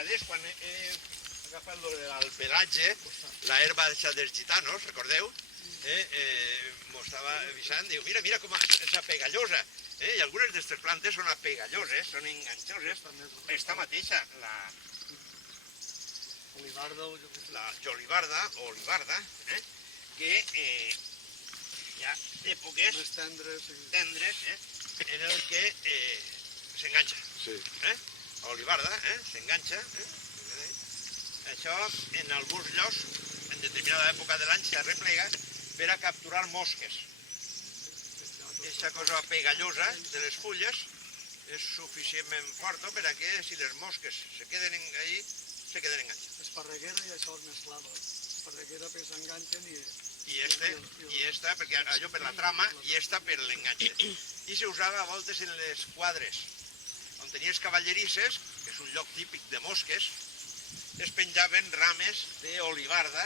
vegades, quan he agafat el pelatge, la herba dels gitanos, recordeu? M'ho estava avisant, diu, mira com és apegallosa. I algunes d'aquestes plantes són apegalloses, són enganxoses. Aquesta mateixa, la jolibarda o olivarda, que hi ha èpoques tendres en el que s'enganxa. Olivarda s'enganxa. Això en alguns llocs, en determinada època de l'any, s'arreplega per a capturar mosques. Aquesta cosa pegallosa de les fulles és suficientment forta per a que si les mosques se queden ahí, se queden enganxades. Esparreguera i això es mesclava. Esparreguera perquè s'enganxen i... I esta, perquè allò per la trama, i esta per l'enganxe. I s'usava a voltes en les quadres, on tenies cavallerisses, que és un lloc típic de mosques, es penjaven rames d'olivarda,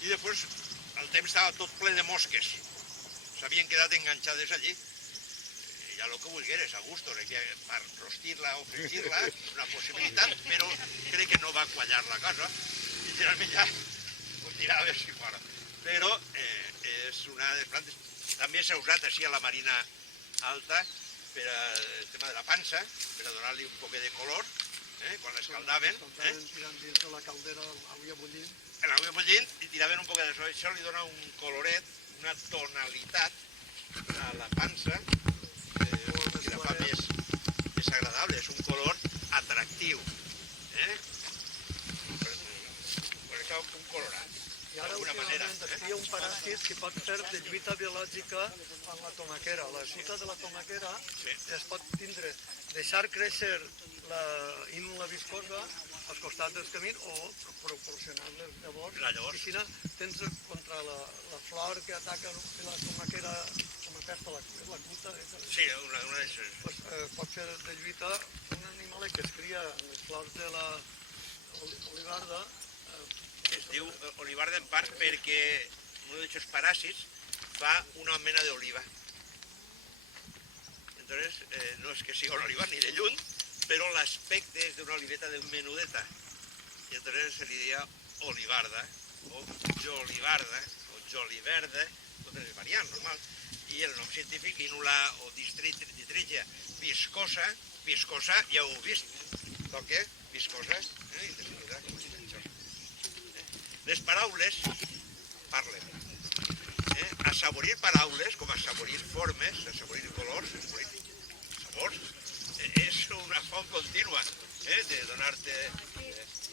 i després el temps estava tot ple de mosques. S'havien quedat enganxades allí. Ja el que vulgueres, a gustos, per rostir-la o fregir-la, una possibilitat, però crec que no va quallar la cosa, i finalment ja ho tiraves i fora. Però és una de les plantes, també s'ha usat així a la marina alta per al tema de la pansa, per a donar-li un poc de color, quan l'escaldaven. Tirant dins de la caldera l'aigua bullint. L'aigua bullint i tiraven un poc d'això. Això li dona un coloret, una tonalitat a la pansa que la fa més agradable, és un color atractiu. Per això un colorat, d'alguna manera. Hi ha un paràsit que pot fer de lluita biològica amb la tomaquera. La xuta de la tomaquera es pot tindre, deixar créixer la ínula viscosa als costats dels camins o proporcionar-les llavors. I si no, tens contra la flor que ataca la tomaquera, com aquesta, la cuta. Sí, una d'aixes. Pot fer de lluita un animal que es cria en les flors de l'olivarda. Es diu olivarda en part perquè un d'aquests paràsits fa una mena d'oliva. Entonces, no és que sigui un olivar ni de lluny, però l'aspecte és d'una oliveta de menudeta. I entonces se li deia olivarda, o jolivarda, o joliverda, totes les variants, normal. I el nom científic, Inula o Ditrygia viscosa, ja ho heu vist. Toque, viscosa, indefinida, com es diu això. Les paraules parlen. Assaborir paraules, com assaborir formes, assaborir colors, assaborir sabors, és una font contínua de donar-te